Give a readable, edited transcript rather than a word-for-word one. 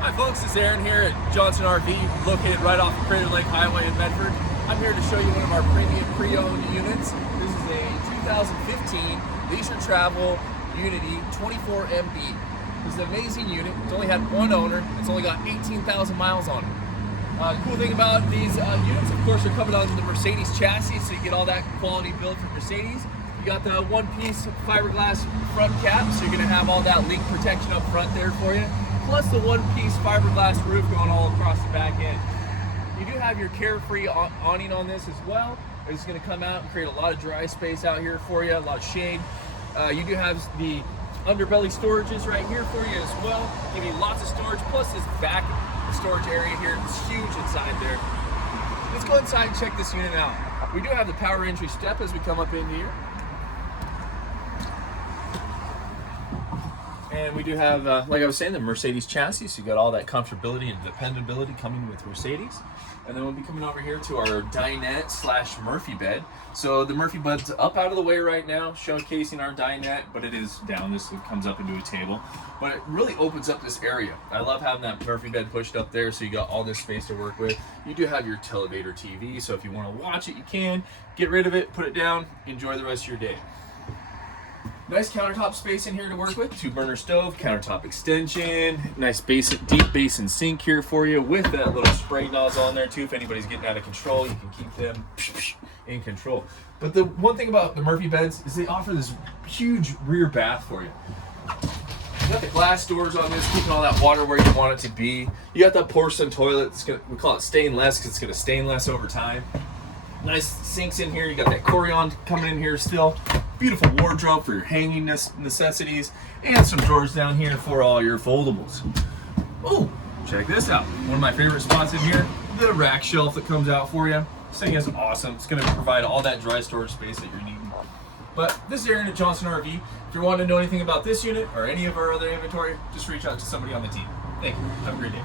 Hi folks, it's Aaron here at Johnson RV, located right off the Crater Lake Highway in Medford. I'm here to show you one of our premium pre-owned units. This is a 2015 Leisure Travel Unity 24MB. This is an amazing unit. It's only had one owner. It's only got 18,000 miles on it. Cool thing about these units, of course, they're coming on the Mercedes chassis, so you get all that quality build from Mercedes. You got the one-piece fiberglass front cap, so you're going to have all that leak protection up front there for you. Plus the one-piece fiberglass roof going all across the back end. You do have your Carefree awning on this as well. It's going to come out and create a lot of dry space out here for you, a lot of shade. You do have the underbelly storages right here for you as well. Give you lots of storage, plus this back storage area here. It's huge inside there. Let's go inside and check this unit out. We do have the power entry step as we come up in here. And we do have, like I was saying, the Mercedes chassis, so you got all that comfortability and dependability coming with Mercedes. And then we'll be coming over here to our dinette slash Murphy bed. So the Murphy bed's up out of the way right now, showcasing our dinette, but it is down. This comes up into a table. But it really opens up this area. I love having that Murphy bed pushed up there, so you got all this space to work with. You do have your televator TV, so if you want to watch it, you can. Get rid of it, put it down, enjoy the rest of your day. Nice countertop space in here to work with. 2-burner stove, countertop extension, nice basin, deep basin sink here for you with that little spray nozzle on there too. If anybody's getting out of control, you can keep them in control. But the one thing about the Murphy beds is they offer this huge rear bath for you. You got the glass doors on this, keeping all that water where you want it to be. You got that porcelain toilet. We call it stainless because it's going to stain less over time. Nice sinks in here. You got that Corian coming in here still. Beautiful wardrobe for your hanging necessities, and some drawers down here for all your foldables. Oh, check this out. One of my favorite spots in here, the rack shelf that comes out for you. This thing is awesome. It's going to provide all that dry storage space that you're needing. But this is Aaron at Johnson RV. If you're wanting to know anything about this unit or any of our other inventory, just reach out to somebody on the team. Thank you. Have a great day.